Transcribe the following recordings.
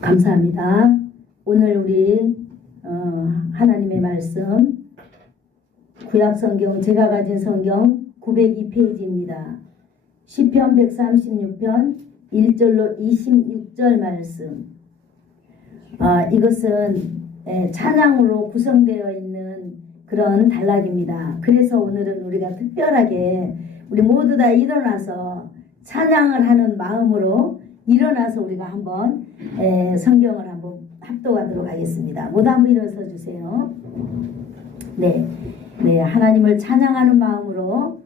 감사합니다. 오늘 우리 하나님의 말씀 구약성경 제가 가진 성경 902페이지입니다. 시편 136편 1절로 26절 말씀. 이것은 찬양으로 구성되어 있는 그런 단락입니다. 그래서 오늘은 우리가 특별하게 우리 모두 다 일어나서 찬양을 하는 마음으로 일어나서 우리가 한번 성경을 한번 합독하도록 하겠습니다. 모두 한번 일어서 주세요. 네, 하나님을 찬양하는 마음으로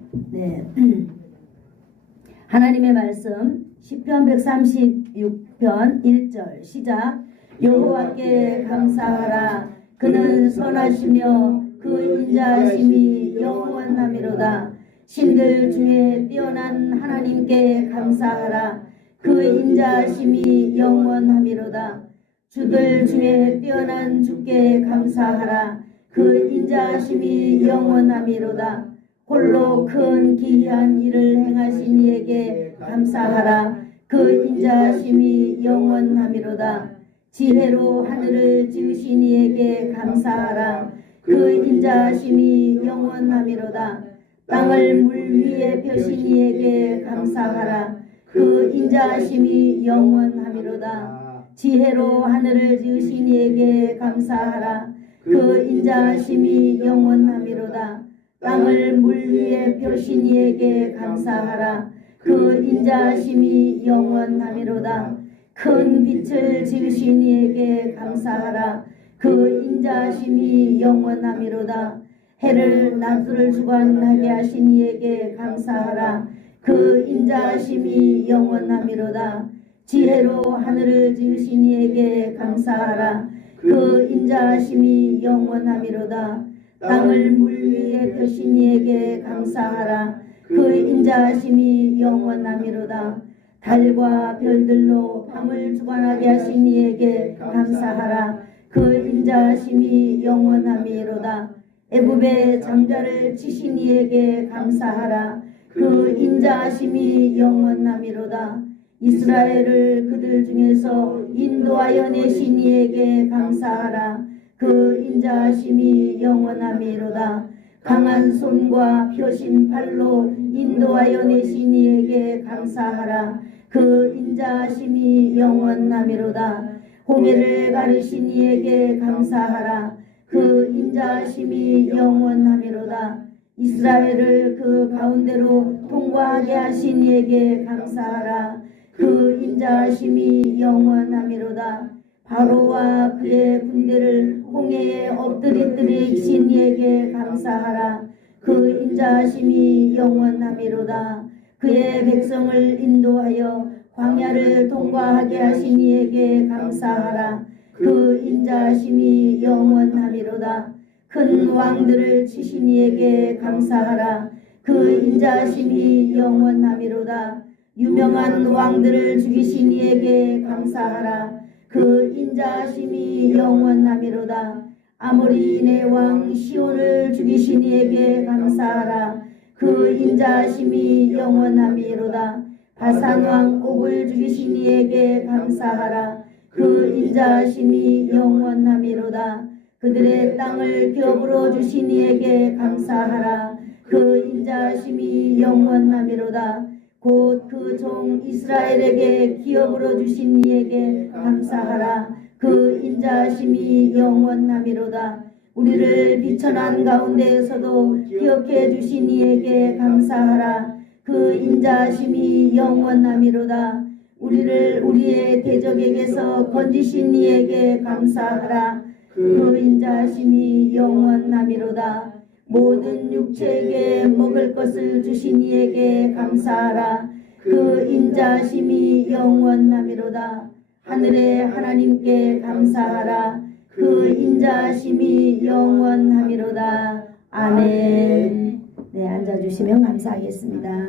하나님의 말씀 시편 136편 1절 시작. 여호와께 감사하라. 그는 선하시며 그 인자하심이 영원하미로다. 신들 중에 뛰어난 하나님께 감사하라. 그 인자하심이 영원하미로다. 주들 중에 뛰어난 주께 감사하라. 그 인자하심이 영원하미로다. 홀로 큰 기이한 일을 행하신 이에게 감사하라. 그 인자하심이 영원하미로다. 지혜로 하늘을 지으신 이에게 감사하라. 그 인자하심이 영원하미로다. 땅을 물 위에 펴신 이에게 감사하라. 그 인자하심이 영원하미로다. 지혜로 하늘을 지으신 이에게 감사하라. 그 인자하심이 영원하미로다. 땅을 물 위에 펴신 이에게 감사하라. 그 인자하심이 영원하미로다. 큰 빛을 지으신 이에게 감사하라. 그 인자하심이 영원하미로다. 해를 낮을 주관하게 하신 이에게 감사하라. 그 인자하심이 영원하미로다. 지혜로 하늘을 지으신 이에게 감사하라. 그 인자하심이 영원하미로다. 땅을 물 위에 펴신 이에게 감사하라. 그 인자하심이 영원하미로다. 달과 별들로 밤을 주관하게 하신 이에게 감사하라. 그 인자하심이 영원하미로다. 애굽의 장자를 치신 이에게 감사하라. 그 인자하심이 영원하미로다. 이스라엘을 그들 중에서 인도하여 내신 이에게 감사하라. 그 인자하심이 영원하미로다. 강한 손과 펴신 팔로 인도하여 내신 이에게 감사하라. 그 인자하심이 영원하미로다. 홍해를 가르신 이에게 감사하라. 그 인자하심이 영원하미로다. 이스라엘을 그 가운데로 통과하게 하신 이에게 감사하라. 그 인자하심이 영원하미로다. 바로와 그의 군대를 홍해에 엎드리신 이에게 감사하라. 그 인자하심이 영원하미로다. 그의 백성을 인도하여 광야를 통과하게 하신 이에게 감사하라. 그 인자하심이 영원하미로다. 큰 왕들을 치신 이에게 감사하라. 그 인자하심이 영원하미로다. 유명한 왕들을 죽이신 이에게 감사하라. 그 인자하심이 영원하미로다. 아모리인의 왕 시온을 죽이신 이에게 감사하라. 그 인자하심이 영원하미로다. 바산 왕 옥을 죽이신 이에게 감사하라. 그 인자하심이 영원하미로다. 그들의 땅을 기업으로 주신 이에게 감사하라. 그 인자하심이 영원하미로다. 곧 그 종 이스라엘에게 기업으로 주신 이에게 감사하라. 그 인자하심이 영원하미로다. 우리를 비천한 가운데에서도 기억해 주신 이에게 감사하라. 그 인자하심이 영원하미로다. 우리를 우리의 대적에게서 건지신 이에게 감사하라. 그 인자하심이 영원하미로다. 모든 육체에게 먹을 것을 주신 이에게 감사하라. 그 인자하심이 영원하미로다. 하늘의 하나님께 감사하라. 그 인자하심이 영원하미로다. 아멘. 네, 앉아주시면 감사하겠습니다.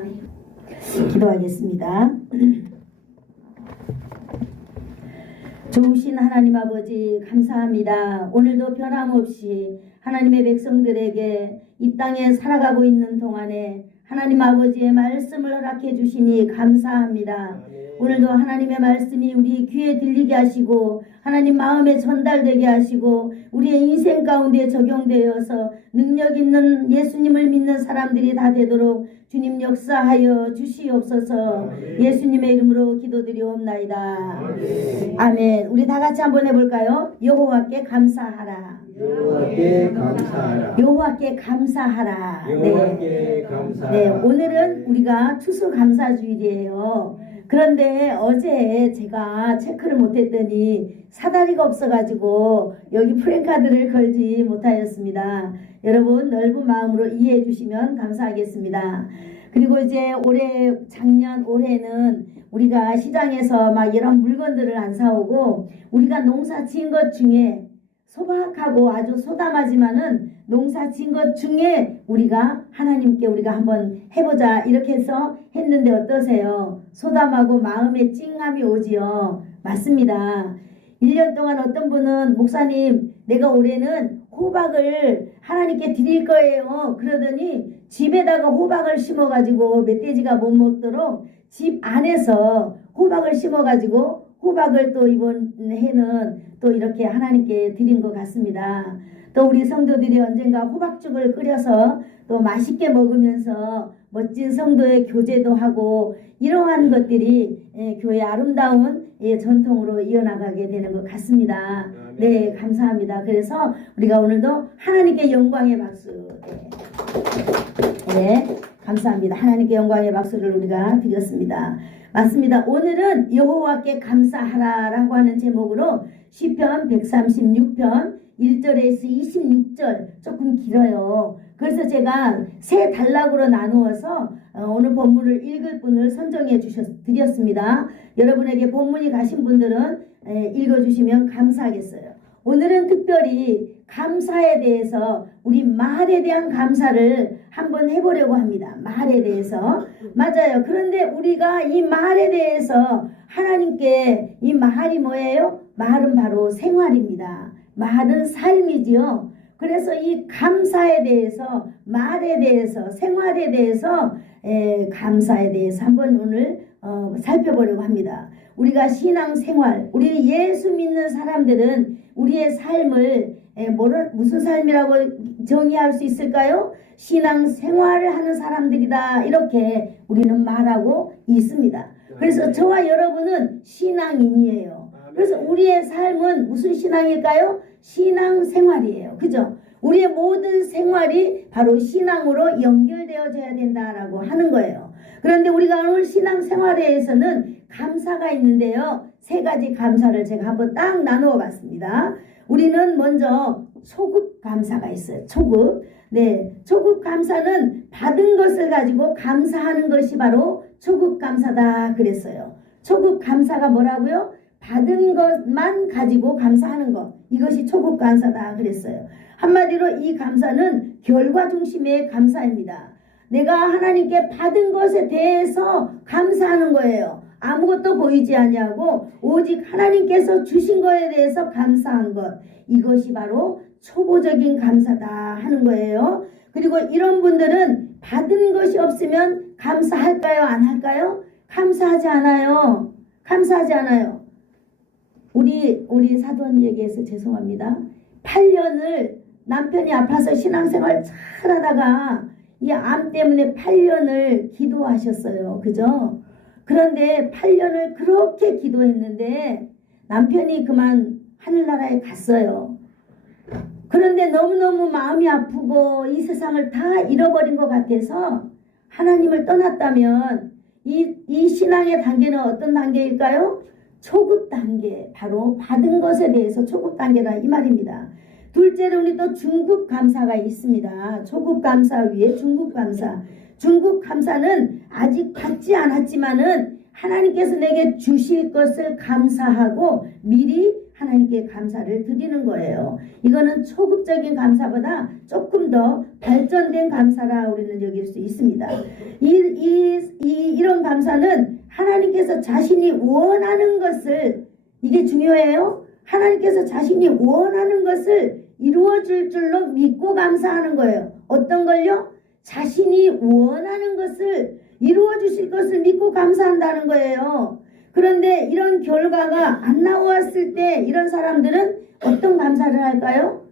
기도하겠습니다. 좋으신 하나님 아버지 감사합니다. 오늘도 변함없이 하나님의 백성들에게 이 땅에 살아가고 있는 동안에 하나님 아버지의 말씀을 허락해 주시니 감사합니다. 오늘도 하나님의 말씀이 우리 귀에 들리게 하시고 하나님 마음에 전달되게 하시고 우리의 인생 가운데 적용되어서 능력 있는 예수님을 믿는 사람들이 다 되도록 주님 역사하여 주시옵소서. 예수님의 이름으로 기도드리옵나이다. 아멘. 우리 다 같이 한번 해볼까요? 여호와께 감사하라. 여호와께 감사하라. 여호와께 감사하라. 여호와께 감사하라. 네, 오늘은 우리가 추수감사주일이에요. 그런데 어제 제가 체크를 못했더니 사다리가 없어가지고 여기 프랭카드를 걸지 못하였습니다. 여러분 넓은 마음으로 이해해 주시면 감사하겠습니다. 그리고 이제 작년 올해는 우리가 시장에서 막 이런 물건들을 안 사오고 우리가 농사 지은 것 중에 소박하고 아주 소담하지만은 농사 지은 것 중에 우리가 하나님께 우리가 한번 해보자 이렇게 해서 했는데 어떠세요? 소담하고 마음에 찡함이 오지요. 맞습니다. 1년 동안 어떤 분은 목사님 내가 올해는 호박을 하나님께 드릴 거예요. 그러더니 집에다가 호박을 심어가지고 멧돼지가 못 먹도록 집 안에서 호박을 심어가지고 호박을 또 이번 해는 또 이렇게 하나님께 드린 것 같습니다. 또 우리 성도들이 언젠가 호박죽을 끓여서 또 맛있게 먹으면서 멋진 성도의 교제도 하고 이러한 것들이 교회의 아름다운 전통으로 이어나가게 되는 것 같습니다. 네, 감사합니다. 그래서 우리가 오늘도 하나님께 영광의 박수. 네, 감사합니다. 하나님께 영광의 박수를 우리가 드렸습니다. 맞습니다. 오늘은 여호와께 감사하라라고 하는 제목으로 시편 136편 1절에서 26절 조금 길어요. 그래서 제가 세 단락으로 나누어서 오늘 본문을 읽을 분을 선정해 드렸습니다. 여러분에게 본문이 가신 분들은 읽어주시면 감사하겠어요. 오늘은 특별히 감사에 대해서 우리 말에 대한 감사를 한번 해보려고 합니다. 말에 대해서. 맞아요. 그런데 우리가 이 말에 대해서 하나님께 이 말이 뭐예요? 말은 바로 생활입니다. 말은 삶이지요. 그래서 이 감사에 대해서 말에 대해서 생활에 대해서 감사에 대해서 한번 오늘 살펴보려고 합니다. 우리가 신앙생활 우리 예수 믿는 사람들은 우리의 삶을 무슨 삶이라고 정의할 수 있을까요? 신앙생활을 하는 사람들이다 이렇게 우리는 말하고 있습니다. 그래서 저와 여러분은 신앙인이에요. 그래서 우리의 삶은 무슨 신앙일까요? 신앙생활이에요. 그죠? 우리의 모든 생활이 바로 신앙으로 연결되어져야 된다라고 하는 거예요. 그런데 우리가 오늘 신앙생활에서는 감사가 있는데요. 세 가지 감사를 제가 한번 딱 나누어 봤습니다. 우리는 먼저 초급 감사가 있어요. 초급. 네, 초급 감사는 받은 것을 가지고 감사하는 것이 바로 초급 감사다 그랬어요. 초급 감사가 뭐라고요? 받은 것만 가지고 감사하는 것. 이것이 초급 감사다 그랬어요. 한마디로 이 감사는 결과 중심의 감사입니다. 내가 하나님께 받은 것에 대해서 감사하는 거예요. 아무것도 보이지 아니하고 오직 하나님께서 주신 것에 대해서 감사한 것. 이것이 바로 초보적인 감사다 하는 거예요. 그리고 이런 분들은 받은 것이 없으면 감사할까요? 안 할까요? 감사하지 않아요. 감사하지 않아요. 우리 사돈 얘기해서 죄송합니다. 8년을 남편이 아파서 신앙생활 잘 하다가 이 암 때문에 8년을 기도하셨어요. 그죠? 그런데 8년을 그렇게 기도했는데 남편이 그만 하늘나라에 갔어요. 그런데 너무너무 마음이 아프고 이 세상을 다 잃어버린 것 같아서 하나님을 떠났다면 이 신앙의 단계는 어떤 단계일까요? 초급 단계, 바로 받은 것에 대해서 초급 단계다 이 말입니다. 둘째로 우리 또 중급 감사가 있습니다. 초급 감사 위에 중급 감사. 중급 감사는 아직 받지 않았지만은 하나님께서 내게 주실 것을 감사하고 미리 하나님께 감사를 드리는 거예요. 이거는 초급적인 감사보다 조금 더 발전된 감사라 우리는 여길 수 있습니다. 이런 감사는 하나님께서 자신이 원하는 것을, 이게 중요해요. 하나님께서 자신이 원하는 것을 이루어질 줄로 믿고 감사하는 거예요. 어떤 걸요? 자신이 원하는 것을 이루어 주실 것을 믿고 감사한다는 거예요. 그런데 이런 결과가 안 나왔을 때 이런 사람들은 어떤 감사를 할까요?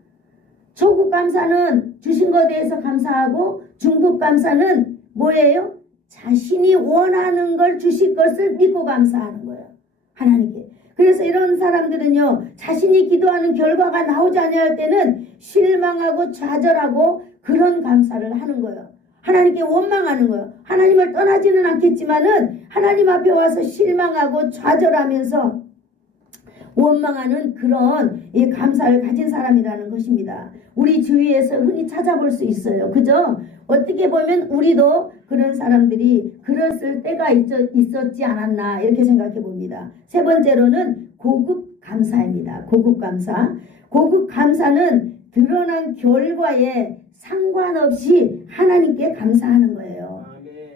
초국 감사는 주신 것에 대해서 감사하고 중국 감사는 뭐예요? 자신이 원하는 걸 주실 것을 믿고 감사하는 거예요. 하나님께. 그래서 이런 사람들은요, 자신이 기도하는 결과가 나오지 않을 때는 실망하고 좌절하고 그런 감사를 하는 거예요. 하나님께 원망하는 거예요. 하나님을 떠나지는 않겠지만은 하나님 앞에 와서 실망하고 좌절하면서 원망하는 그런 이 감사를 가진 사람이라는 것입니다. 우리 주위에서 흔히 찾아볼 수 있어요. 그죠? 어떻게 보면 우리도 그런 사람들이 그랬을 때가 있었지 않았나 이렇게 생각해 봅니다. 세 번째로는 고급 감사입니다. 고급 감사. 고급 감사는 드러난 결과에 상관없이 하나님께 감사하는 거예요.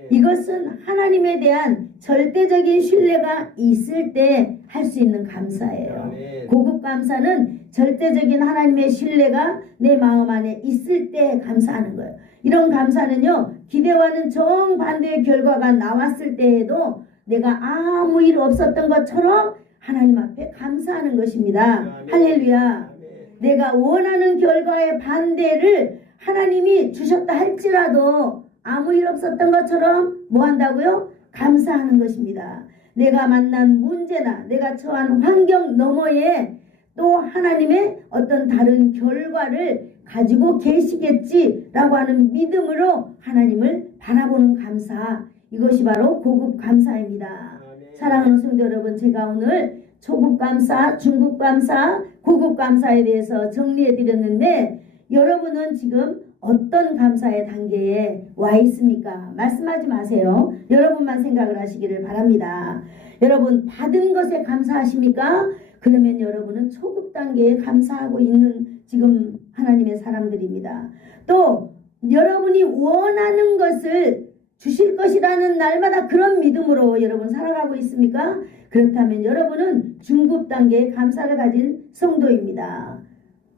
이것은 하나님에 대한 절대적인 신뢰가 있을 때 할 수 있는 감사예요. 고급 감사는 절대적인 하나님의 신뢰가 내 마음 안에 있을 때 감사하는 거예요. 이런 감사는요, 기대와는 정반대의 결과가 나왔을 때에도 내가 아무 일 없었던 것처럼 하나님 앞에 감사하는 것입니다. 할렐루야. 내가 원하는 결과의 반대를 하나님이 주셨다 할지라도 아무 일 없었던 것처럼 뭐 한다고요? 감사하는 것입니다. 내가 만난 문제나 내가 처한 환경 너머에 또 하나님의 어떤 다른 결과를 가지고 계시겠지라고 하는 믿음으로 하나님을 바라보는 감사, 이것이 바로 고급 감사입니다. 사랑하는 성도 여러분, 제가 오늘 초급 감사, 중급 감사, 고급 감사에 대해서 정리해 드렸는데 여러분은 지금 어떤 감사의 단계에 와 있습니까? 말씀하지 마세요. 여러분만 생각을 하시기를 바랍니다. 여러분 받은 것에 감사하십니까? 그러면 여러분은 초급 단계에 감사하고 있는 지금 하나님의 사람들입니다. 또 여러분이 원하는 것을 주실 것이라는 날마다 그런 믿음으로 여러분 살아가고 있습니까? 그렇다면 여러분은 중급 단계의 감사를 가진 성도입니다.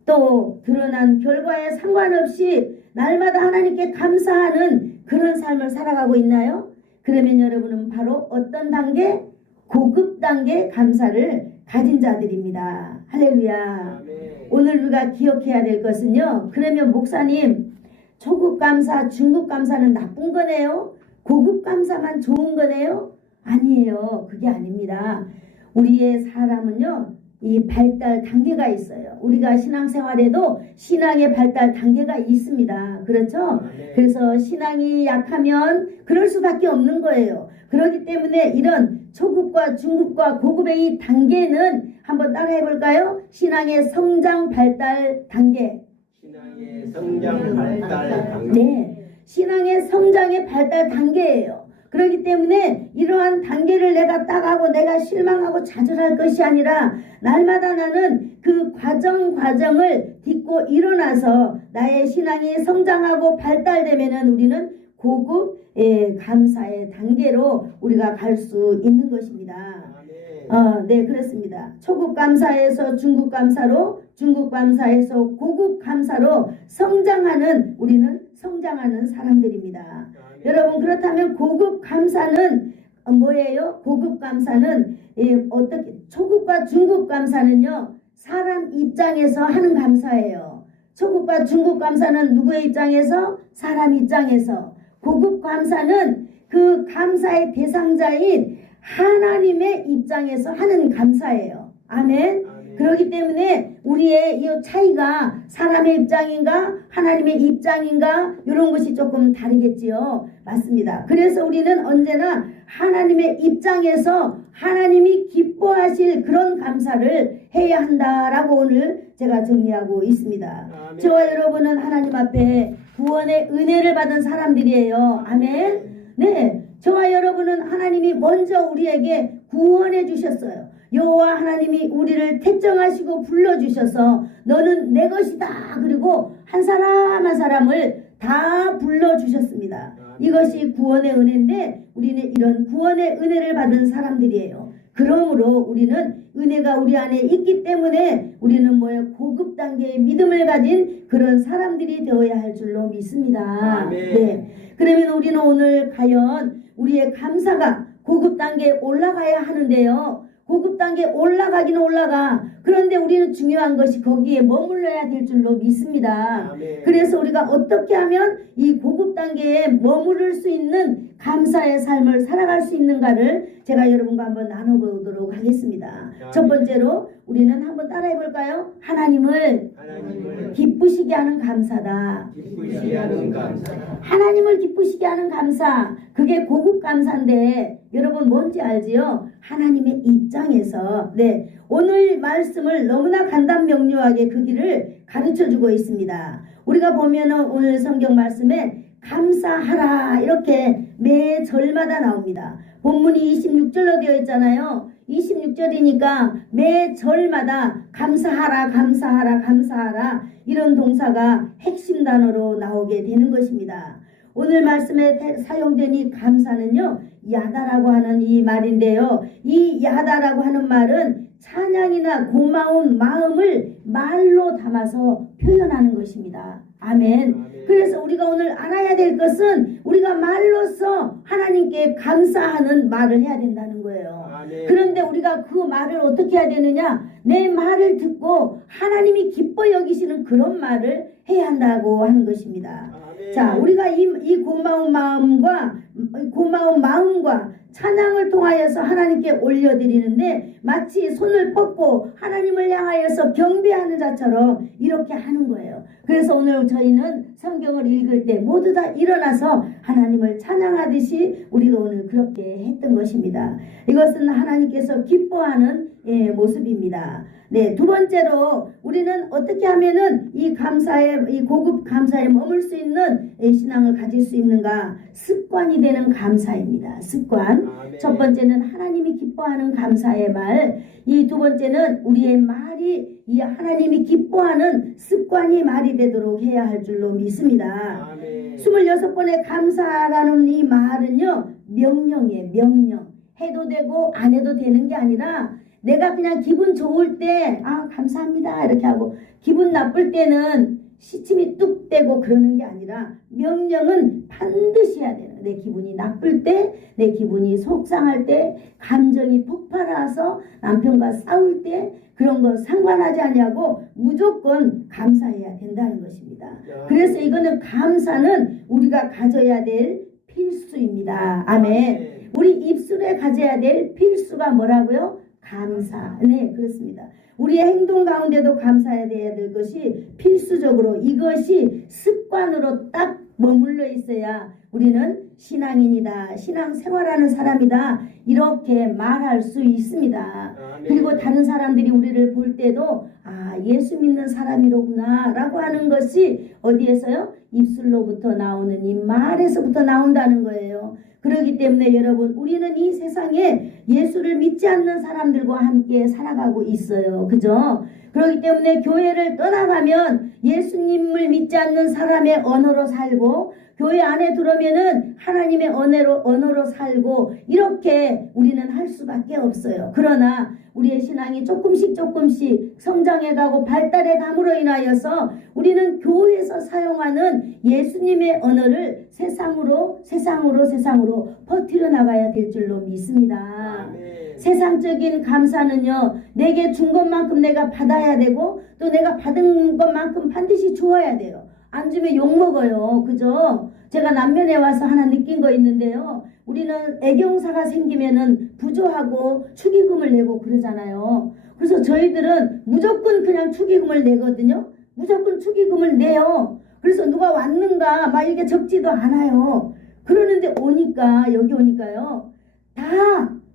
또 드러난 결과에 상관없이 날마다 하나님께 감사하는 그런 삶을 살아가고 있나요? 그러면 여러분은 바로 어떤 단계? 고급 단계 감사를 가진 자들입니다. 할렐루야. 오늘 우리가 기억해야 될 것은요, 그러면 목사님 초급 감사, 중급 감사는 나쁜 거네요? 고급 감사만 좋은 거네요? 아니에요. 그게 아닙니다. 우리의 사람은요, 이 발달 단계가 있어요. 우리가 신앙생활에도 신앙의 발달 단계가 있습니다. 그렇죠? 그래서 신앙이 약하면 그럴 수밖에 없는 거예요. 그렇기 때문에 이런 초급과 중급과 고급의 이 단계는 한번 따라해 볼까요? 신앙의 성장 발달 단계. 신앙의 성장 발달 단계. 네, 신앙의 성장의 발달 단계예요. 그렇기 때문에 이러한 단계를 내가 따가고 내가 실망하고 좌절할 것이 아니라 날마다 나는 그 과정을 딛고 일어나서 나의 신앙이 성장하고 발달되면은 우리는 고급 감사의 단계로 우리가 갈 수 있는 것입니다. 네, 그렇습니다. 초급 감사에서 중급 감사로, 중급 감사에서 고급 감사로 성장하는 우리는 성장하는 사람들입니다. 여러분, 그렇다면 고급 감사는 뭐예요? 고급 감사는 어떻게, 초급과 중급 감사는요, 사람 입장에서 하는 감사예요. 초급과 중급 감사는 누구의 입장에서? 사람 입장에서. 고급 감사는 그 감사의 대상자인 하나님의 입장에서 하는 감사예요. 아멘. 그렇기 때문에 우리의 이 차이가 사람의 입장인가 하나님의 입장인가 이런 것이 조금 다르겠지요. 맞습니다. 그래서 우리는 언제나 하나님의 입장에서 하나님이 기뻐하실 그런 감사를 해야 한다라고 오늘 제가 정리하고 있습니다. 아멘. 저와 여러분은 하나님 앞에 구원의 은혜를 받은 사람들이에요. 아멘. 네, 저와 여러분은 하나님이 먼저 우리에게 구원해 주셨어요. 여호와 하나님이 우리를 택정하시고 불러주셔서 너는 내 것이다. 그리고 한 사람 한 사람을 다 불러주셨습니다. 이것이 구원의 은혜인데 우리는 이런 구원의 은혜를 받은 사람들이에요. 그러므로 우리는 은혜가 우리 안에 있기 때문에 우리는 고급 단계의 믿음을 가진 그런 사람들이 되어야 할 줄로 믿습니다. 아멘. 네. 그러면 우리는 오늘 과연 우리의 감사가 고급 단계에 올라가야 하는데요. 고급 단계에 올라가긴 올라가. 그런데 우리는 중요한 것이 거기에 머물러야 될 줄로 믿습니다. 아멘. 그래서 우리가 어떻게 하면 이 고급 단계에 머무를 수 있는 감사의 삶을 살아갈 수 있는가를 제가 여러분과 한번 나눠보도록 하겠습니다. 첫 번째로 우리는 한번 따라해 볼까요? 하나님을 기쁘시게 하는 감사다. 기쁘시게 하는 감사. 하나님을 기쁘시게 하는 감사, 그게 고급 감사인데 여러분 뭔지 알지요? 하나님의 입장에서 오늘 말씀을 너무나 간단명료하게 그 길을 가르쳐주고 있습니다. 우리가 보면은 오늘 성경 말씀에 감사하라 이렇게 매 절마다 나옵니다. 본문이 26절로 되어 있잖아요. 26절이니까 매 절마다 감사하라 감사하라 감사하라 이런 동사가 핵심 단어로 나오게 되는 것입니다. 오늘 말씀에 사용된 이 감사는요, 야다라고 하는 이 말인데요. 이 야다라고 하는 말은 찬양이나 고마운 마음을 말로 담아서 표현하는 것입니다. 아멘. 그래서 우리가 오늘 알아야 될 것은 우리가 말로써 하나님께 감사하는 말을 해야 된다는 거예요. 아멘. 그런데 우리가 그 말을 어떻게 해야 되느냐? 내 말을 듣고 하나님이 기뻐 여기시는 그런 말을 해야 한다고 하는 것입니다. 아멘. 자, 우리가 이 고마운 마음과 찬양을 통하여서 하나님께 올려드리는데 마치 손을 뻗고 하나님을 향하여서 경배하는 자처럼 이렇게 하는 거예요. 그래서 오늘 저희는 성경을 읽을 때 모두 다 일어나서 하나님을 찬양하듯이 우리가 오늘 그렇게 했던 것입니다. 이것은 하나님께서 기뻐하는 모습입니다. 네, 두 번째로 우리는 어떻게 하면은 이 고급 감사에 머물 수 있는 신앙을 가질 수 있는가? 습관이 되는 감사입니다. 습관. 아멘. 첫 번째는 하나님이 기뻐하는 감사의 말, 이 두 번째는 우리의 말이 이 하나님이 기뻐하는 습관이 말이 되도록 해야 할 줄로 믿습니다. 아멘. 26번의 감사라는 이 말은요, 명령이에요. 명령. 해도 되고 안 해도 되는 게 아니라 내가 그냥 기분 좋을 때 감사합니다 이렇게 하고, 기분 나쁠 때는 시침이 뚝 떼고 그러는 게 아니라 명령은 반드시 해야 돼요. 내 기분이 나쁠 때, 내 기분이 속상할 때, 감정이 폭발해서 남편과 싸울 때 그런 거 상관하지 않냐고 무조건 감사해야 된다는 것입니다. 그래서 이거는 감사는 우리가 가져야 될 필수입니다. 아멘. 우리 입술에 가져야 될 필수가 뭐라고요? 감사. 네, 그렇습니다. 우리의 행동 가운데도 감사해야 될 것이 필수적으로 이것이 습관으로 딱 머물러 있어야 우리는 신앙인이다, 신앙생활하는 사람이다 이렇게 말할 수 있습니다. 그리고 다른 사람들이 우리를 볼 때도 예수 믿는 사람이로구나 라고 하는 것이 어디에서요? 입술로부터 나오는 이 말에서부터 나온다는 거예요. 그렇기 때문에 여러분, 우리는 이 세상에 예수를 믿지 않는 사람들과 함께 살아가고 있어요. 그죠? 그렇기 때문에 교회를 떠나가면 예수님을 믿지 않는 사람의 언어로 살고, 교회 안에 들어오면은 하나님의 언어로 살고, 이렇게 우리는 할 수밖에 없어요. 그러나 우리의 신앙이 조금씩 성장해가고 발달해 감으로 인하여서 우리는 교회에서 사용하는 예수님의 언어를 세상으로 퍼뜨려 나가야 될 줄로 믿습니다. 아멘. 세상적인 감사는요, 내게 준 것만큼 내가 받아야 되고 또 내가 받은 것만큼 반드시 주어야 돼요. 안 주면 욕먹어요. 그죠? 제가 남면에 와서 하나 느낀 거 있는데요. 우리는 애경사가 생기면은 부조하고 축의금을 내고 그러잖아요. 그래서 저희들은 무조건 그냥 축의금을 내거든요. 무조건 축의금을 내요. 그래서 누가 왔는가 막 이렇게 적지도 않아요. 그러는데 여기 오니까요, 다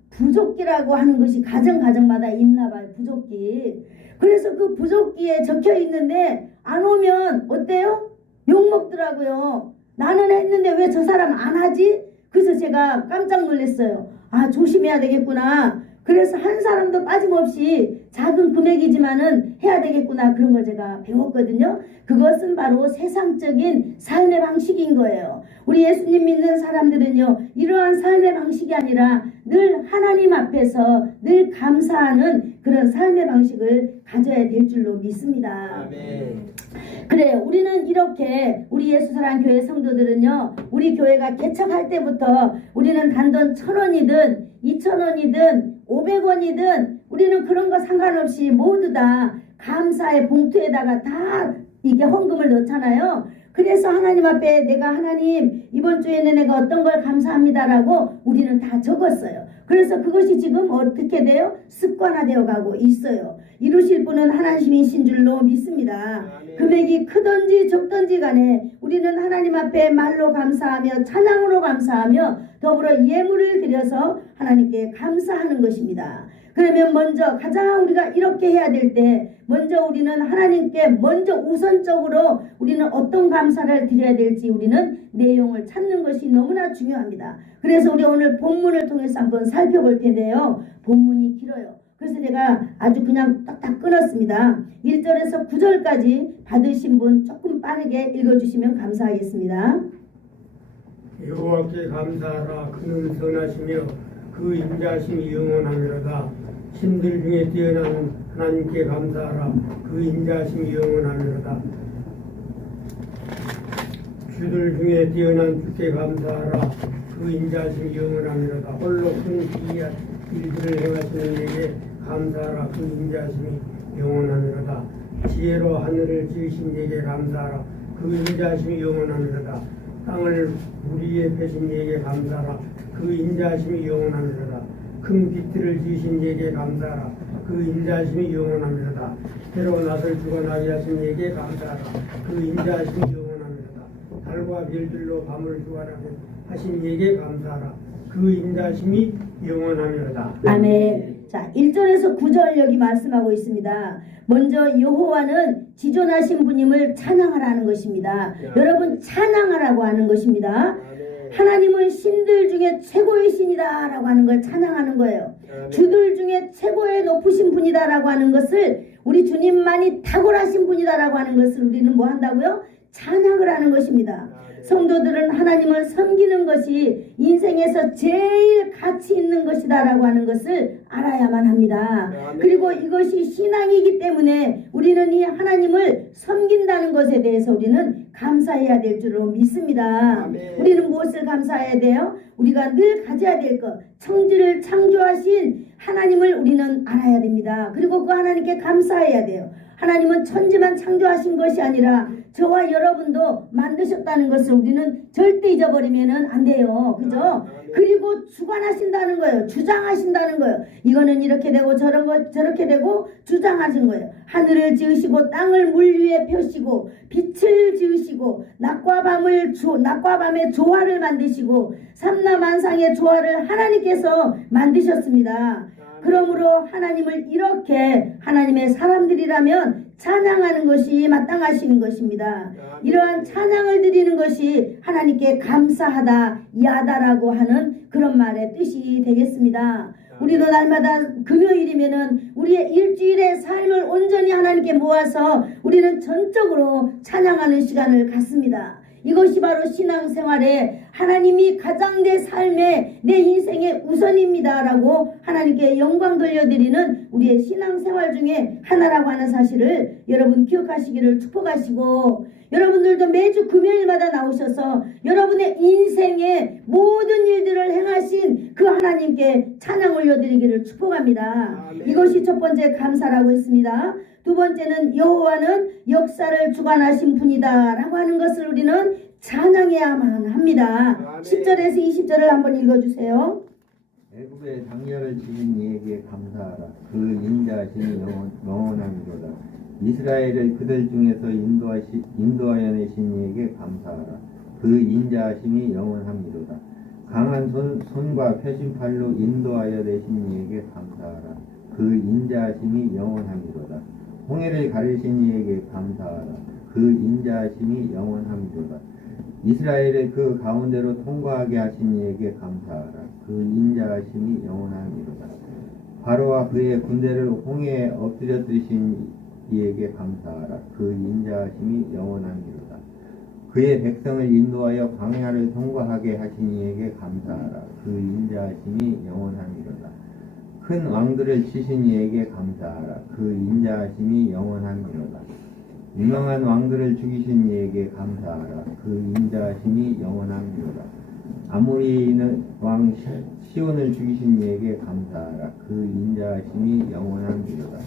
부족기라고 하는 것이 가정마다 있나 봐요. 부족기. 그래서 그 부족기에 적혀 있는데 안 오면 어때요? 욕먹더라고요. 나는 했는데 왜 저 사람 안 하지? 그래서 제가 깜짝 놀랐어요. 조심해야 되겠구나. 그래서 한 사람도 빠짐없이 작은 금액이지만은 해야 되겠구나, 그런 걸 제가 배웠거든요. 그것은 바로 세상적인 삶의 방식인 거예요. 우리 예수님 믿는 사람들은요, 이러한 삶의 방식이 아니라 늘 하나님 앞에서 늘 감사하는 그런 삶의 방식을 가져야 될 줄로 믿습니다. 아멘. 그래, 우리는 이렇게 우리 예수사랑교회 성도들은요, 우리 교회가 개척할 때부터 우리는 단돈 1,000원이든 2,000원이든 500원이든 우리는 그런 거 상관없이 모두 다 감사의 봉투에다가 다 이게 헌금을 넣잖아요. 그래서 하나님 앞에 내가 하나님 이번 주에는 내가 어떤 걸 감사합니다라고 우리는 다 적었어요. 그래서 그것이 지금 어떻게 돼요? 습관화되어 가고 있어요. 이루실 분은 하나님이신 줄로 믿습니다. 금액이 크든지 적든지 간에 우리는 하나님 앞에 말로 감사하며 찬양으로 감사하며 더불어 예물을 드려서 하나님께 감사하는 것입니다. 그러면 먼저 가장 우리가 이렇게 해야 될 때 먼저 우리는 하나님께 먼저 우선적으로 우리는 어떤 감사를 드려야 될지 우리는 내용을 찾는 것이 너무나 중요합니다. 그래서 우리 오늘 본문을 통해서 한번 살펴볼 텐데요. 본문이 길어요. 그래서 제가 아주 그냥 딱딱 끊었습니다. 1절에서 9절까지 받으신 분 조금 빠르게 읽어주시면 감사하겠습니다. 여호와께 감사하라. 그는 선하시며 그 인자하심이 영원하미로다. 신들 중에 뛰어난 하나님께 감사하라. 그 인자하심이 영원하미로다. 주들 중에 뛰어난 주께 감사하라. 그 인자하심이 영원하미로다. 홀로 큰 기이한 일들을 행하시는 이에게 감사하라. 그 인자하심이 영원하미로다. 지혜로 하늘을 지으신 이에게 감사하라. 그 인자하심이 영원하미로다. 땅을 물 위에 펴신 이에게 감사하라. 그 인자하심이 영원하미로다. 큰 빛들을 지으신 이에게 감사하라. 그 인자하심이 영원하미로다. 해로 낫을 주고 나게 하신 이에게 감사하라. 그 인자하심이 영원하미로다. 달과 별들로 밤을 주관하게 하신 이에게 감사하라. 그 인자하심이 영원하미로다. 아멘. 자, 1절에서 9절 여기 말씀하고 있습니다. 먼저 여호와는 지존하신 분임을 찬양하라는 것입니다. 여러분, 찬양하라고 하는 것입니다. 하나님은 신들 중에 최고의 신이다 라고 하는 걸 찬양하는 거예요. 주들 중에 최고의 높으신 분이다 라고 하는 것을, 우리 주님만이 탁월하신 분이다 라고 하는 것을 우리는 뭐 한다고요? 찬양을 하는 것입니다. 성도들은 하나님을 섬기는 것이 인생에서 제일 가치 있는 것이다 라고 하는 것을 알아야만 합니다. 그리고 이것이 신앙이기 때문에 우리는 이 하나님을 섬긴다는 것에 대해서 우리는 감사해야 될 줄로 믿습니다. 우리는 무엇을 감사해야 돼요? 우리가 늘 가져야 될 것, 천지를 창조하신 하나님을 우리는 알아야 됩니다. 그리고 그 하나님께 감사해야 돼요. 하나님은 천지만 창조하신 것이 아니라 저와 여러분도 만드셨다는 것을 우리는 절대 잊어버리면 안 돼요. 그죠? 그리고 주관하신다는 거예요. 주장하신다는 거예요. 이거는 이렇게 되고 저런 거 저렇게 되고 주장하신 거예요. 하늘을 지으시고 땅을 물 위에 펴시고 빛을 지으시고 낮과 밤의 조화를 만드시고 삼라만상의 조화를 하나님께서 만드셨습니다. 그러므로 하나님을 이렇게 하나님의 사람들이라면 찬양하는 것이 마땅하신 것입니다. 이러한 찬양을 드리는 것이 하나님께 감사하다, 야다라고 하는 그런 말의 뜻이 되겠습니다. 우리도 날마다 금요일이면은 우리의 일주일의 삶을 온전히 하나님께 모아서 우리는 전적으로 찬양하는 시간을 갖습니다. 이것이 바로 신앙생활에 하나님이 가장 내 삶에 내 인생의 우선입니다 라고 하나님께 영광 돌려드리는 우리의 신앙생활 중에 하나라고 하는 사실을 여러분 기억하시기를 축복하시고, 여러분들도 매주 금요일마다 나오셔서 여러분의 인생의 모든 일들을 행하신 그 하나님께 찬양 올려드리기를 축복합니다. 이것이 첫 번째 감사라고 했습니다. 두 번째는 여호와는 역사를 주관하신 분이다 라고 하는 것을 우리는 찬양해야만 합니다. 10절에서 20절을 한번 읽어주세요. 애굽의 장렬을 지은 이에게 감사하라. 그 인자하심이 영원하미로다. 이스라엘을 그들 중에서 인도하여 내신 이에게 감사하라. 그 인자하심이 영원하미로다. 강한 손과 펴신 팔로 인도하여 내신 이에게 감사하라. 그 인자하심이 영원하미로다. 홍해를 가르신 이에게 감사하라. 그 인자하심이 영원하미로다. 이스라엘을 그 가운데로 통과하게 하신 이에게 감사하라. 그 인자하심이 영원하미로다. 바로와 그의 군대를 홍해에 엎드려뜨리신 이에게 감사하라. 그 인자하심이 영원하니로다. 그의 백성을 인도하여 광야를 통과하게 하신 이에게 감사하라. 그 인자하심이 영원하니로다. 큰 왕들을 치신 이에게 감사하라. 그 인자하심이 영원하니로다. 유명한 왕들을 죽이신 이에게 감사하라. 그 인자하심이 영원하니로다. 아모리는 왕 시온을 죽이신 이에게 감사하라. 그 인자하심이 영원하니로다.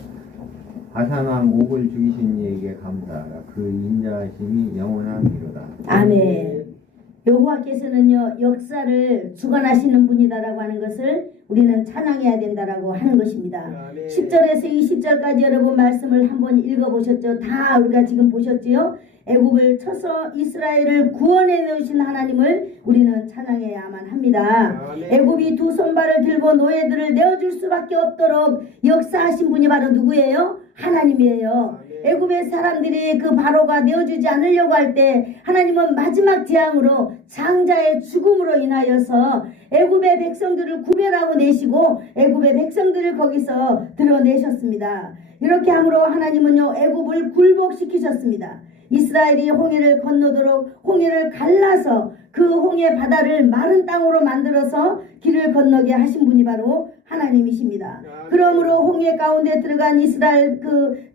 바산 왕 옥을 죽이신 이에게 감사하라. 그 인자하심이 영원하니로다. 아멘. 여호와께서는요 역사를 주관하시는 분이다라고 하는 것을 우리는 찬양해야 된다라고 하는 것입니다. 아멘. 10절에서 20절까지 여러분 말씀을 한번 읽어보셨죠? 다 우리가 지금 보셨지요? 애굽을 쳐서 이스라엘을 구원해 놓으신 하나님을 우리는 찬양해야만 합니다. 아멘. 애굽이 두 손발을 들고 노예들을 내어줄 수밖에 없도록 역사하신 분이 바로 누구예요? 하나님이에요. 아멘. 애굽의 사람들이 그 바로가 내어주지 않으려고 할 때 하나님은 마지막 재앙으로 장자의 죽음으로 인하여서 애굽의 백성들을 구별하고 내시고 애굽의 백성들을 거기서 드러내셨습니다. 이렇게 함으로 하나님은요 애굽을 굴복시키셨습니다. 이스라엘이 홍해를 건너도록 홍해를 갈라서 그 홍해 바다를 마른 땅으로 만들어서 길을 건너게 하신 분이 바로 하나님이십니다. 그러므로 홍해 가운데 들어간 이스라엘 그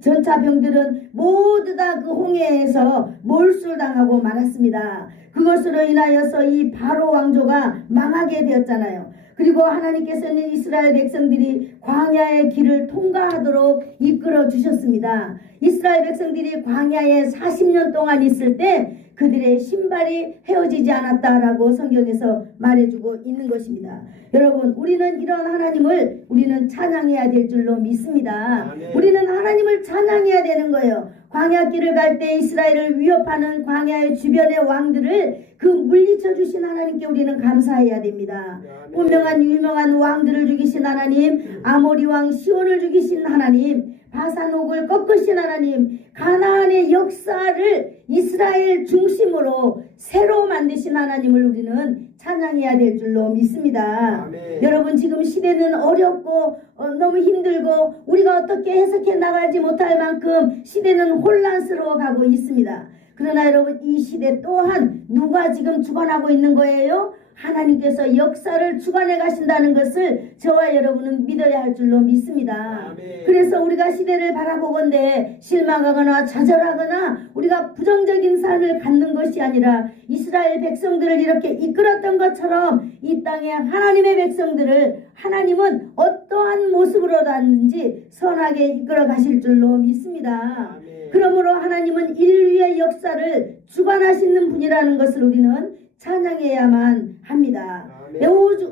전차병들은 모두 다 그 홍해에서 몰수당하고 말았습니다. 그것으로 인하여서 이 바로 왕조가 망하게 되었잖아요. 그리고 하나님께서는 이스라엘 백성들이 광야의 길을 통과하도록 이끌어 주셨습니다. 이스라엘 백성들이 광야에 40년 동안 있을 때 그들의 신발이 헤어지지 않았다라고 성경에서 말해주고 있는 것입니다. 여러분 우리는 이런 하나님을 우리는 찬양해야 될 줄로 믿습니다. 아멘. 우리는 하나님을 찬양해야 되는 거예요. 광야길을 갈 때 이스라엘을 위협하는 광야의 주변의 왕들을 그 물리쳐 주신 하나님께 우리는 감사해야 됩니다. 아멘. 유명한 왕들을 죽이신 하나님, 아모리 왕 시온을 죽이신 하나님, 바산옥을 꺾으신 하나님, 가나안의 역사를 이스라엘 중심으로 새로 만드신 하나님을 우리는 찬양해야 될 줄로 믿습니다. 아멘. 여러분 지금 시대는 어렵고 너무 힘들고 우리가 어떻게 해석해 나가지 못할 만큼 시대는 혼란스러워 가고 있습니다. 그러나 여러분 이 시대 또한 누가 지금 주관하고 있는 거예요? 하나님께서 역사를 주관해 가신다는 것을 저와 여러분은 믿어야 할 줄로 믿습니다. 아멘. 그래서 우리가 시대를 바라보건대 실망하거나 좌절하거나 우리가 부정적인 삶을 갖는 것이 아니라 이스라엘 백성들을 이렇게 이끌었던 것처럼 이 땅에 하나님의 백성들을 하나님은 어떠한 모습으로든지 선하게 이끌어 가실 줄로 믿습니다. 아멘. 그러므로 하나님은 인류의 역사를 주관하시는 분이라는 것을 우리는 찬양해야만 합니다. 아멘.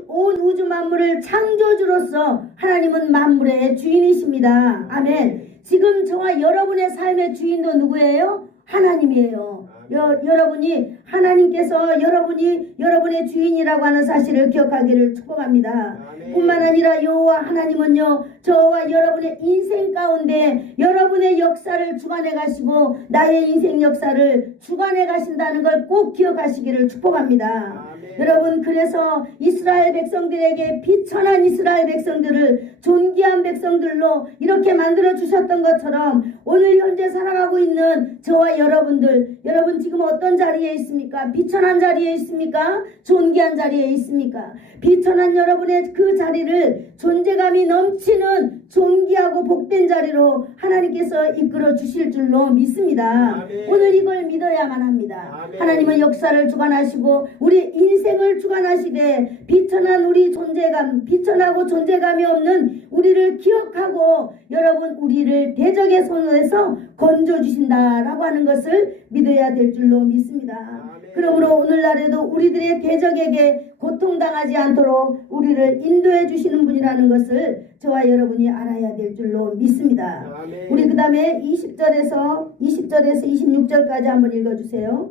온 우주 만물을 창조주로서 하나님은 만물의 주인이십니다. 아멘. 지금 저와 여러분의 삶의 주인도 누구예요? 하나님이에요. 여러분이 하나님께서 여러분의 주인이라고 하는 사실을 기억하기를 축복합니다. 아멘. 뿐만 아니라 여호와 하나님은요 저와 여러분의 인생 가운데 여러분의 역사를 주관해 가시고 나의 인생 역사를 주관해 가신다는 걸 꼭 기억하시기를 축복합니다. 아멘. 여러분 그래서 이스라엘 백성들에게 비천한 이스라엘 백성들을 존귀한 백성들로 이렇게 만들어 주셨던 것처럼 오늘 현재 살아가고 있는 저와 여러분 지금 어떤 자리에 있습니까? 비천한 자리에 있습니까? 존귀한 자리에 있습니까? 비천한 여러분의 그 자리를 존재감이 넘치는 존귀하고 복된 자리로 하나님께서 이끌어 주실 줄로 믿습니다. 아멘. 오늘 이걸 믿어야만 합니다. 아멘. 하나님은 역사를 주관하시고 우리 인생을 주관하시되 비천한 우리 존재감, 비천하고 존재감이 없는 우리를 기억하고 여러분 우리를 대적의 손에서 건져주신다라고 하는 것을 믿어야 될 줄로 믿습니다. 아멘. 그러므로 오늘날에도 우리들의 대적에게 고통당하지 않도록 우리를 인도해 주시는 분이라는 것을 저와 여러분이 알아야 될 줄로 믿습니다. 아멘. 우리 그 다음에 20절에서 26절까지 한번 읽어주세요.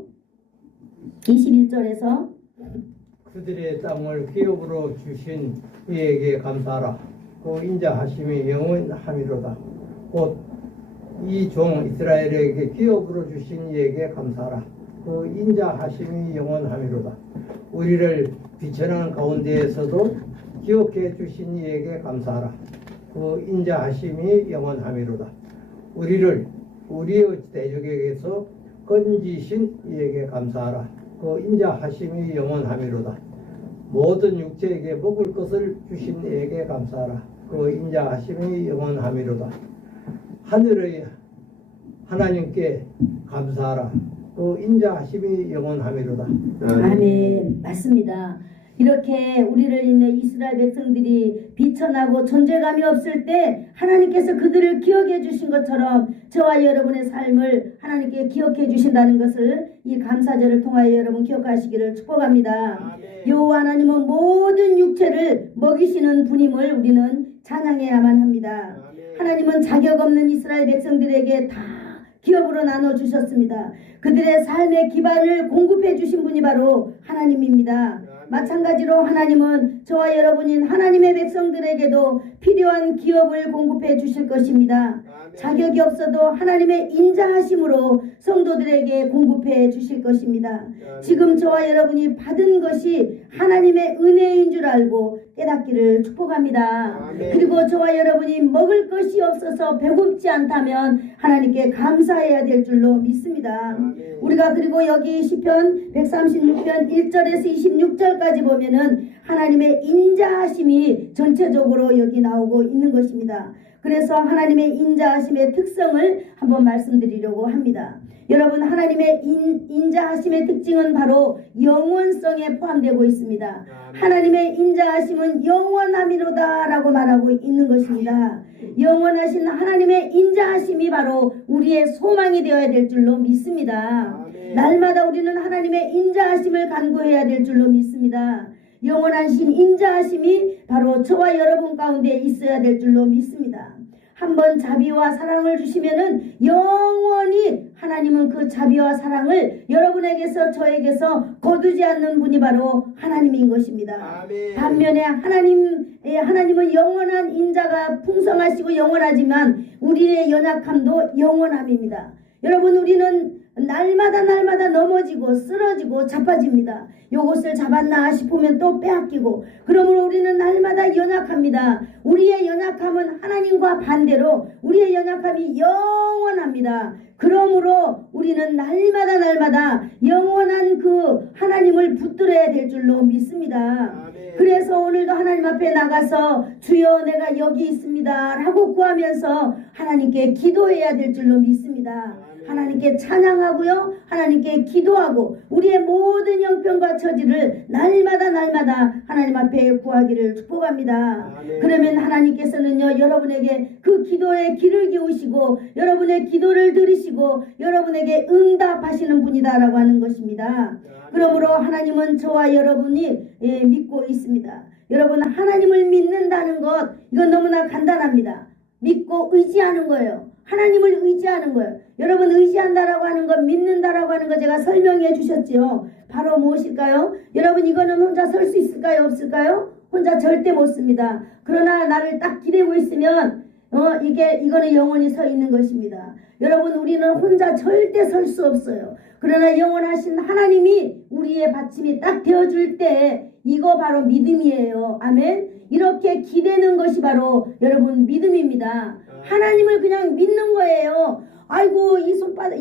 21절에서 그들의 땅을 기업으로 주신 이에게 감사하라. 그 인자하심이 영원함이로다. 곧 이 종 이스라엘에게 기업으로 주신 이에게 감사하라. 그 인자하심이 영원함이로다. 우리를 비천한 가운데에서도 기억해 주신 이에게 감사하라. 그 인자하심이 영원함이로다. 우리를 우리의 대적에게서 건지신 이에게 감사하라. 그 인자하심이 영원함이로다. 모든 육체에게 먹을 것을 주신 이에게 감사하라. 그 인자하심이 영원함이로다. 하늘의 하나님께 감사하라. 그 인자하심이 영원함이로다. 아멘. 맞습니다. 이렇게 우리를 인해 이스라엘 백성들이 비천하고 존재감이 없을 때 하나님께서 그들을 기억해 주신 것처럼 저와 여러분의 삶을 하나님께 기억해 주신다는 것을 이 감사절을 통하여 여러분 기억하시기를 축복합니다. 여호와 하나님은 모든 육체를 먹이시는 분임을 우리는 찬양해야만 합니다. 하나님은 자격 없는 이스라엘 백성들에게 다 기업으로 나눠주셨습니다. 그들의 삶의 기반을 공급해 주신 분이 바로 하나님입니다. 마찬가지로 하나님은 저와 여러분인 하나님의 백성들에게도 필요한 기업을 공급해 주실 것입니다. 자격이 없어도 하나님의 인자하심으로 성도들에게 공급해 주실 것입니다. 지금 저와 여러분이 받은 것이 하나님의 은혜인 줄 알고 깨닫기를 축복합니다. 그리고 저와 여러분이 먹을 것이 없어서 배고프지 않다면 하나님께 감사해야 될 줄로 믿습니다. 우리가 그리고 여기 시편 136편 1절에서 26절까지 보면은 하나님의 인자하심이 전체적으로 여기 나오고 있는 것입니다. 그래서 하나님의 인자하심의 특성을 한번 말씀드리려고 합니다. 여러분, 하나님의 인자하심의 특징은 바로 영원성에 포함되고 있습니다. 하나님의 인자하심은 영원함이로다 라고 말하고 있는 것입니다. 영원하신 하나님의 인자하심이 바로 우리의 소망이 되어야 될 줄로 믿습니다. 날마다 우리는 하나님의 인자하심을 간구해야 될 줄로 믿습니다. 영원하신 인자하심이 바로 저와 여러분 가운데 있어야 될 줄로 믿습니다. 한번 자비와 사랑을 주시면은 영원히 하나님은 그 자비와 사랑을 여러분에게서 저에게서 거두지 않는 분이 바로 하나님인 것입니다. 반면에 하나님은 영원한 인자가 풍성하시고 영원하지만 우리의 연약함도 영원함입니다. 여러분, 우리는 날마다 넘어지고 쓰러지고 자빠집니다. 요것을 잡았나 싶으면 또 빼앗기고, 그러므로 우리는 날마다 연약합니다. 우리의 연약함은 하나님과 반대로 우리의 연약함이 영원합니다. 그러므로 우리는 날마다 영원한 그 하나님을 붙들어야 될 줄로 믿습니다. 그래서 오늘도 하나님 앞에 나가서 주여 내가 여기 있습니다 라고 구하면서 하나님께 기도해야 될 줄로 믿습니다. 하나님께 찬양하고요, 하나님께 기도하고 우리의 모든 형편과 처지를 날마다 하나님 앞에 구하기를 축복합니다. 그러면 하나님께서는요, 여러분에게 그 기도에 귀를 기우시고 여러분의 기도를 들으시고 여러분에게 응답하시는 분이다라고 하는 것입니다. 그러므로 하나님은 저와 여러분이 믿고 있습니다. 여러분, 하나님을 믿는다는 것, 이건 너무나 간단합니다. 믿고 의지하는 거예요. 하나님을 의지하는 거예요. 여러분, 의지한다라고 하는 것, 믿는다라고 하는 것 제가 설명해 주셨지요. 바로 무엇일까요? 여러분, 이거는 혼자 설 수 있을까요? 없을까요? 혼자 절대 못 씁니다. 그러나 나를 딱 기대고 있으면 이거는 영원히 서 있는 것입니다. 여러분, 우리는 혼자 절대 설 수 없어요. 그러나 영원하신 하나님이 우리의 받침이 딱 되어줄 때 이거 바로 믿음이에요. 아멘. 이렇게 기대는 것이 바로 여러분 믿음입니다. 하나님을 그냥 믿는 거예요. 아이고, 이 손바닥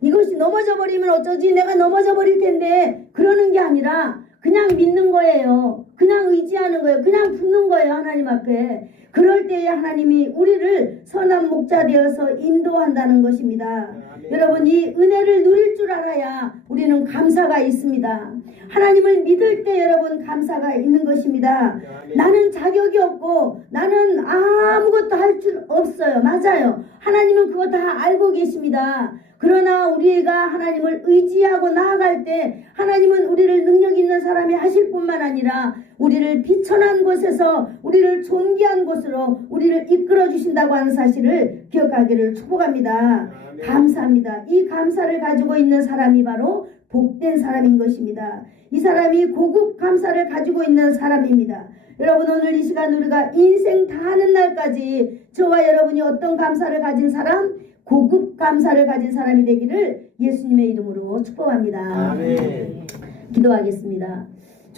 이것이 넘어져 버리면 어쩌지, 내가 넘어져 버릴 텐데, 그러는 게 아니라 그냥 믿는 거예요. 그냥 의지하는 거예요. 그냥 붙는 거예요, 하나님 앞에. 그럴 때에 하나님이 우리를 선한 목자 되어서 인도한다는 것입니다. 여러분, 이 은혜를 누릴 줄 알아야 우리는 감사가 있습니다. 하나님을 믿을 때 여러분 감사가 있는 것입니다. 나는 자격이 없고 나는 아무것도 할 줄 없어요. 맞아요. 하나님은 그거 다 알고 계십니다. 그러나 우리가 하나님을 의지하고 나아갈 때 하나님은 우리를 능력 있는 사람이 하실 뿐만 아니라 우리를 비천한 곳에서 우리를 존귀한 곳으로 우리를 이끌어 주신다고 하는 사실을 기억하기를 축복합니다. 감사합니다. 이 감사를 가지고 있는 사람이 바로 복된 사람인 것입니다. 이 사람이 고급 감사를 가지고 있는 사람입니다. 여러분, 오늘 이 시간 우리가 인생 다 하는 날까지 저와 여러분이 어떤 감사를 가진 사람? 고급 감사를 가진 사람이 되기를 예수님의 이름으로 축복합니다. 아멘. 기도하겠습니다.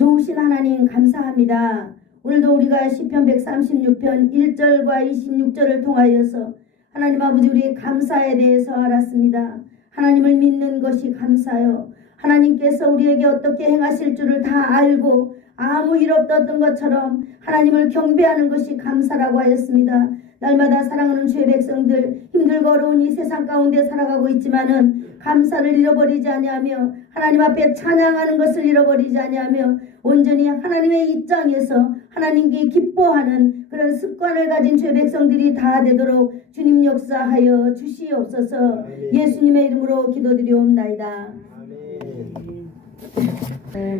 좋으신 하나님 감사합니다. 오늘도 우리가 시편 136편 1절과 26절을 통하여서 하나님 아버지 우리의 감사에 대해서 알았습니다. 하나님을 믿는 것이 감사요. 하나님께서 우리에게 어떻게 행하실 줄을 다 알고 아무 일 없었던 것처럼 하나님을 경배하는 것이 감사라고 하였습니다. 날마다 사랑하는 주의 백성들 힘들고 어려운 이 세상 가운데 살아가고 있지만은 감사를 잃어버리지 아니하며 하나님 앞에 찬양하는 것을 잃어버리지 아니하며 온전히 하나님의 입장에서 하나님께 기뻐하는 그런 습관을 가진 주의 백성들이 다 되도록 주님 역사하여 주시옵소서. 예수님의 이름으로 기도드리옵나이다.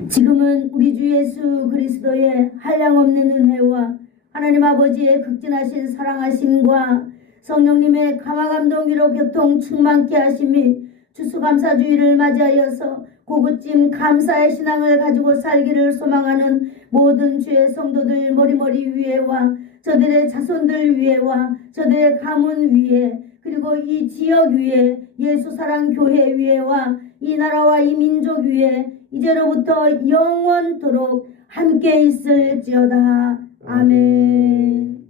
지금은 우리 주 예수 그리스도의 한량없는 은혜와 하나님 아버지의 극진하신 사랑하심과 성령님의 강화감동 위로 교통 충만케 하심이 추수감사주의를 맞이하여서 고급진 감사의 신앙을 가지고 살기를 소망하는 모든 주의 성도들 머리머리 위에와 저들의 자손들 위에와 저들의 가문 위에 그리고 이 지역 위에 예수사랑 교회 위에와 이 나라와 이 민족 위에 이제로부터 영원토록 함께 있을지어다. 아멘.